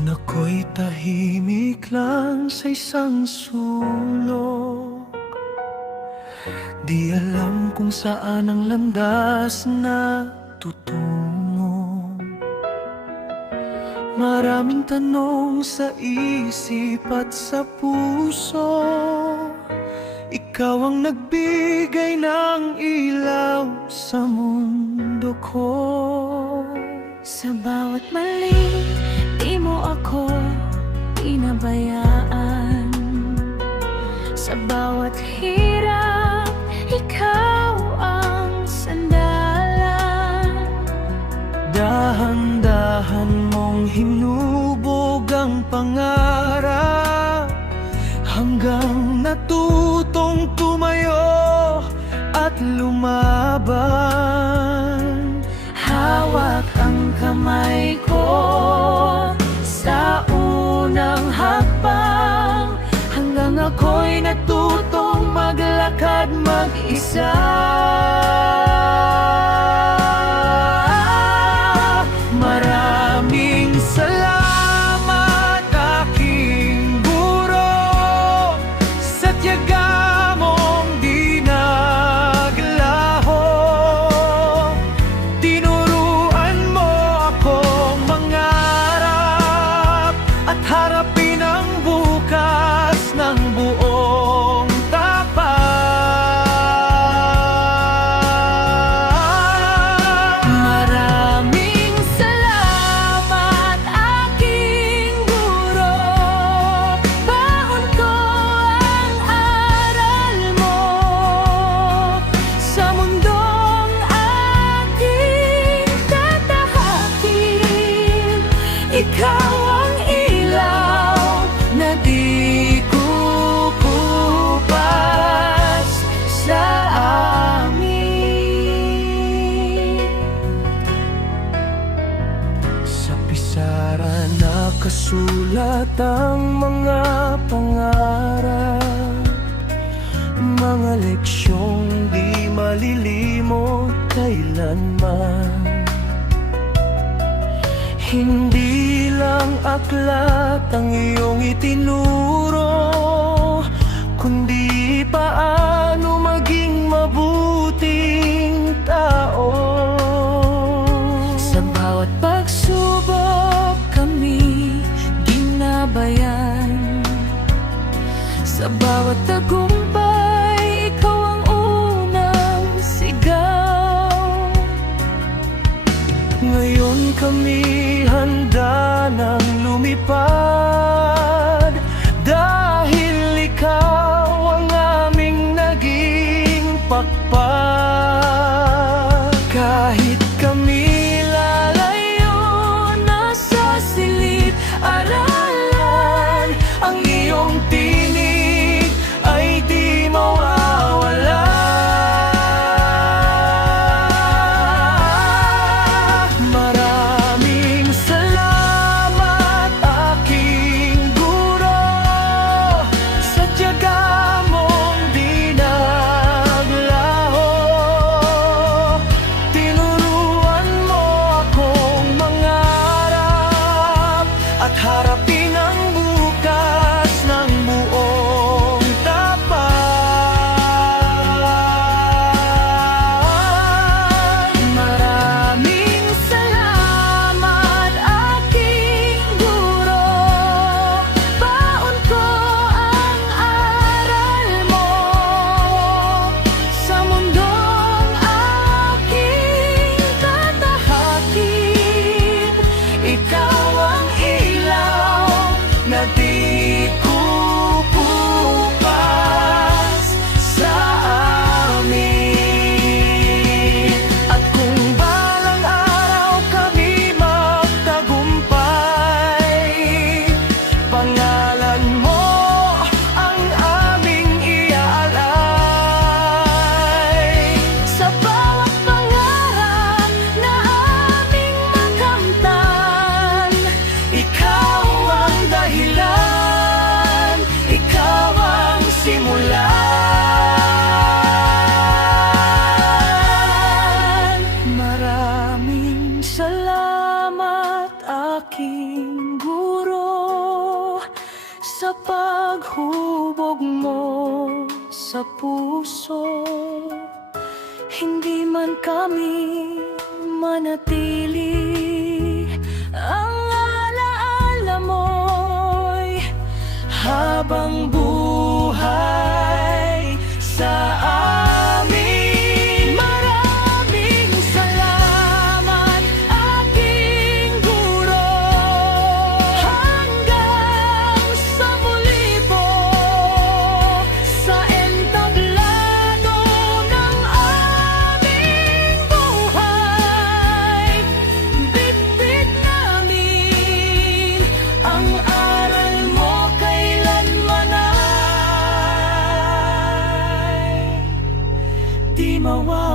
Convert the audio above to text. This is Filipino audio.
Noon ako'y tahimik lang sa isang sulok, di alam kung saan ang landas na tutungo. Maraming tanong sa isip at sa puso, ikaw ang nagbigay ng ilaw sa mundo ko. Sa bawat mali, di mo ako pinabayaan. Sa bawat hirap, ikaw ang sandalan. Dahan-dahan mong hinubog ang pangarap, hanggang natutong tumayo at lumaban. Hawak ang kamay ko sa unang hakbang, hanggang ako'y natutong maglakad mag-isa. Maraming salamat aking guro, sa tiyaga mong di naglaho. Tinuruan mo akong mangarap at harapin ang bukas ng buong tapat. Maraming salamat aking guro, baon ko ang aral mo sa mundong aking tatahakin. Ikaw ang ilaw na di kukupas sa amin. Sa pisara nakasulat ang mga pangarap, mga leksyong di malilimot kailanman. Hindi lang aklat ang iyong itinuro, kundi paano maging mabuting tao. Sa bawat pagsubok kami ginabayan, sa bawat tagumpay ikaw ang unang sigaw. Ngayon kami handa nang lumipad, dahil ikaw ang aming naging pakpak. Kahit kami lalayo na sa silid aralan, ang iyong tinig ay di mawawala. Maraming salamat aking guro, sa tiyaga mong di naglaho. Tinuruan mo akong mangarap at harapin ang bukas ng buong tapat. Maraming salamat aking guro, baon ko ang aral mo sa mundong aking tatahakin. Ikaw ang ilaw sa paghubog mo sa puso. Hindi man kami manatili, ang alaala mo'y habang buhay sa amin. Maraming salamat, aking guro. Hanggang sa muli po, sa entablado ng aming buhay, bitbit namin ang aral mo kailanman ay di mawawala.